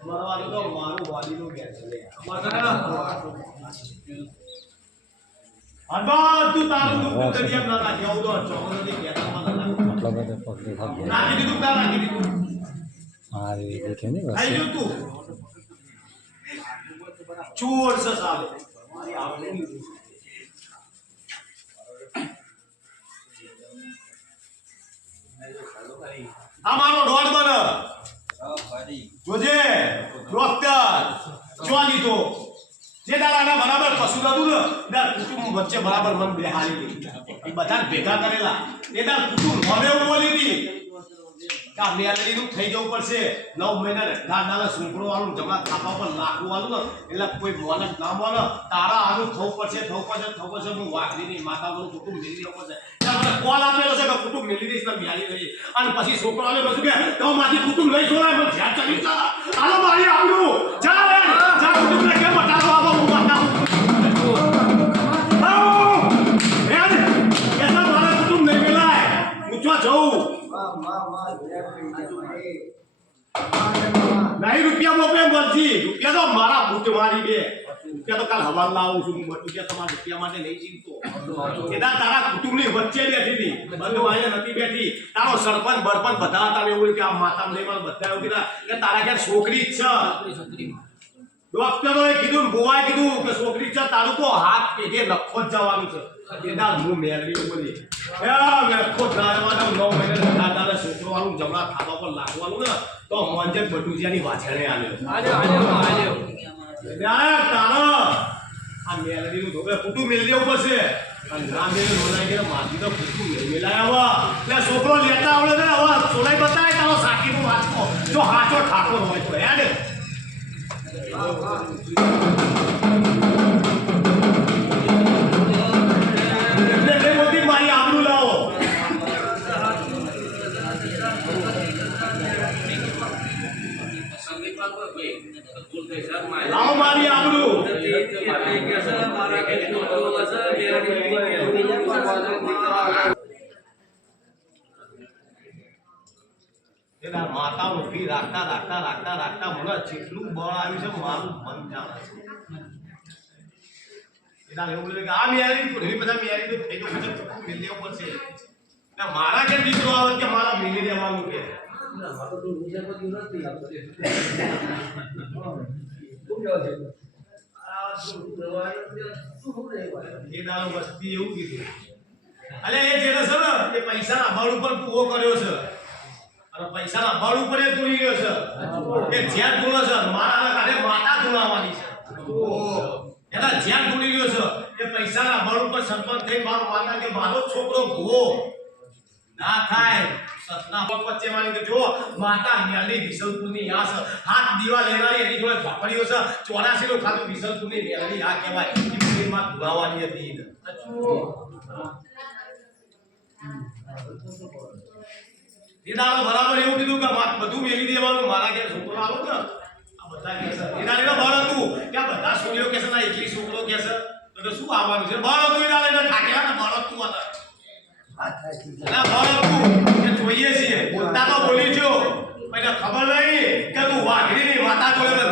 મારવાનું તો મારું વાલીનું કે છે અનબા તું તારું દુખ કરી એમ ના રાખી આવું તો ચોકનો જે કેતા મને मतलब है पकड़ी भाग गया નાખી દીધું તા નાખી દીધું हाँ ये देखे नहीं बस આઈ ગયો તું ચોર છે સાલે મારી આવડે આ મારો ડોડ બન જોજે ડોક્ટર જોવાની તો જે દાડાના બરાબર કશું નતું ને દાર કુટુંબ વચ્ચે બરાબર મન બેહારી ગઈ બધા ભેગા કરેલા એ દાર કુટુંબ મને એવું બોલી હતી કે આ મેલડીનું થઈ જવું પડશે 9 મહિના દાદાના સુંકડો વાળું જમા ખાપા પર લાખો વાળું ને એટલે કોઈ મોને ના મોને તારા આનું થવું પડશે હું વાઘરીની માતાનું કુટુંબ મેળવી લેવું પડશે મને કોલ આપેલો છે કે કુટુંબ મેળવી દઈશ ને બિહારી રહી અને પછી છોકરો આવે બધું કે તો મારી કુટુંબ લઈ છોડાય મને ધ્યાન ચડી જા હાલો મારી આવ્યું જા કુટુંબ ને કેમ બતાવો આવો હું બતાવું એસા મારા કુટુંબ નહીં મેલાય પૂછવા જવું નહીં રૂપિયા મોકલે બોલજી રૂપિયા તો મારા બૂટ મારી બે રૂપિયા તો કાલ હવાલ લાવું છું રૂપિયા તમારા રૂપિયા માટે નહીં જીવતો એના તારા કુટુંબની વચ્ચે બેઠી હતી બંધુ આઈને નથી બેઠી તારો સરપંચ બરપંચ બધા હતા એવું કે આ માતા નહીં પણ બધા એવું કીધા કે તારા ઘેર છોકરી જ છે ડોક્ટરોએ કીધું ગોવાએ કીધું કે છોકરી છે તારું તો હાથ પેઢે લખો જ જવાનું છે એના હું મેળવી બોલી લખો ધારવાનો 9 મહિના દાદાને છોકરો વાળું જમણા ખાવા પર લાગવાનું ને તો મોંજે બટુજીયાની વાછણે આવ્યો તારો આ મેળવીનું ધોકે કુટુંબ મેળવી દેવું પડશે અને ના મેળવી નોંધાઈ ગયા માથી તો કુટુંબ મેળાય હવે એટલે છોકરો લેતા આવડે ને હવે સોનાઈ બતાય તારો સાકીનું વાંચો જો હાચો ઠાકોર હોય તો યાદ મોટી મારી આબરૂ લાવો લાવો મારી આબરૂ એના માતા ઉભી રાખતા મને જેટલું બળ આવ્યું છે મારું મન જાણે છે એના એવું કે આ મેરી ઘણી બધા મેરી તો થઈ ગયું છે ચૂકું મિલ દેવું પડશે એટલે મારા કે દીકરો આવે કે મારા મિલી દેવાનું કે એ દાળ વસ્તી એવું કીધું અલે એ જેને છે ને એ પૈસાના બળ ઉપર પૂરો કર્યો છે અને પૈસાના બળ ઉપર એ તૂટી ગયો છે એ જ્યાં તૂળે છે મારાના કાઢે માતા તૂળાવાની છે એના જ્યાં તૂટી ગયો છે એ પૈસાના બળ ઉપર સરપંચ થઈ મારો માતા કે મારો છોકરો ભૂવો ના થાય સતના પગ વચ્ચે માની કે જો માતા મેલડી વિસલપુરની યાસ હાથ દીવા લેનારી એની જોડે ઝપડીઓ છે 84 નું ખાતું વિસલપુરની મેલડી આ કહેવાય એ માં ધુવાવાની હતી દીદાનો બરાબર એવું કીધું કે બધું મેલી દેવાનું મારા ઘેર છોકરો આવો ને આ બધા કે છે દીદાને બળ હતું કે આ બધા છોકરીઓ કે છે ના એકલી છોકરો કે છે તો શું આવવાનું છે બળ હતું દીદાને ઠાકેલા ને બળ હતું આ ના બળ હતું કે જોઈએ છીએ બોલતા તો બોલી જો મને ખબર નહીં કે તું વાઘરીની માતા જોડે